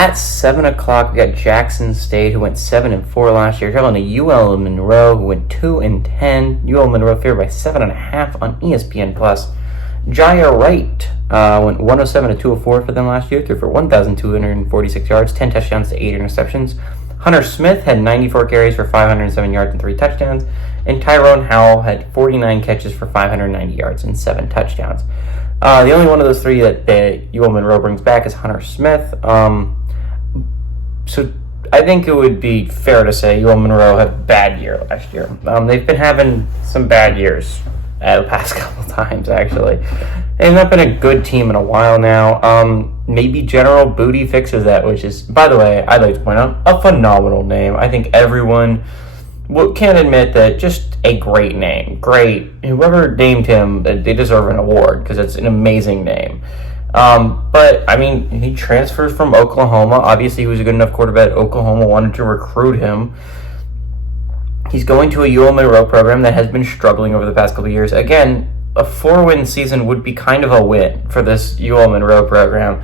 At 7 o'clock, we got Jackson State, who went 7-4 last year, traveling to UL Monroe, who went 2-10. UL Monroe favored by 7.5 on ESPN+. Jaya Wright went 107-204 for them last year, threw for 1,246 yards, 10 touchdowns to 8 interceptions. Hunter Smith had 94 carries for 507 yards and 3 touchdowns. And Tyrone Howell had 49 catches for 590 yards and 7 touchdowns. The only one of those three that UL Monroe brings back is Hunter Smith. So I think it would be fair to say UL Monroe had a bad year last year. They've been having some bad years the past couple times, actually. They've not been a good team in a while now. Maybe General Booty fixes that, which is, by the way, I'd like to point out, a phenomenal name. I think everyone can admit that just a great name. Great. Whoever named him, they deserve an award because it's an amazing name. But, I mean, he transfers from Oklahoma. Obviously, he was a good enough quarterback. Oklahoma wanted to recruit him. He's going to a UL Monroe program that has been struggling over the past couple of years. Again, a 4-win season would be kind of a win for this UL Monroe program.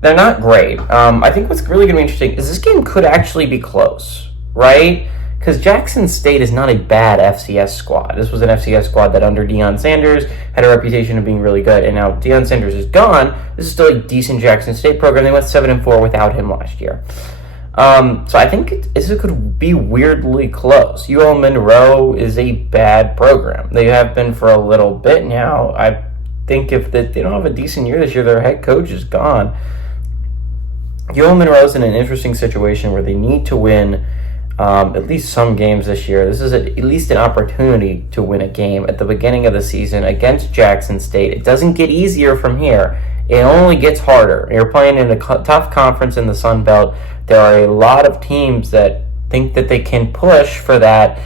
They're not great. I think what's really going to be interesting is this game could actually be close, right? Because Jackson State is not a bad FCS squad. This was an FCS squad that under Deion Sanders had a reputation of being really good. And now Deion Sanders is gone. This is still a decent Jackson State program. They went 7-4 without him last year. So I think this could be weirdly close. UL Monroe is a bad program. They have been for a little bit now. I think if they don't have a decent year this year, their head coach is gone. UL Monroe's in an interesting situation where they need to win at least some games this year. This is at least an opportunity to win a game at the beginning of the season against Jackson State. It doesn't get easier from here. It only gets harder. You're playing in a tough conference in the Sun Belt. There are a lot of teams that think that they can push for that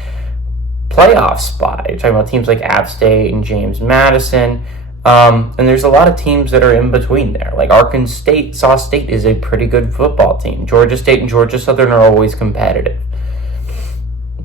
playoff spot. You're talking about teams like App State and James Madison. And there's a lot of teams that are in between there. Like Arkansas State is a pretty good football team. Georgia State and Georgia Southern are always competitive.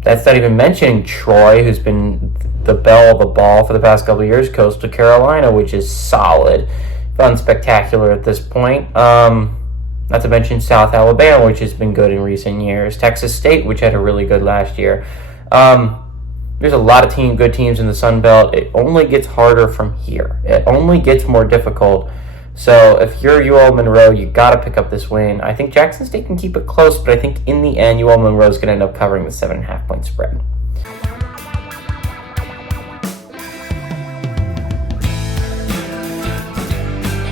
That's not even mentioning Troy, who's been the belle of the ball for the past couple of years. Coastal Carolina, which is solid. Unspectacular at this point. Not to mention South Alabama, which has been good in recent years. Texas State, which had a really good last year. There's a lot of good teams in the Sun Belt. It only gets harder from here. It only gets more difficult. So if you're UL Monroe, you got to pick up this win. I think Jackson State can keep it close, but I think in the end, UL Monroe is going to end up covering the 7.5-point spread.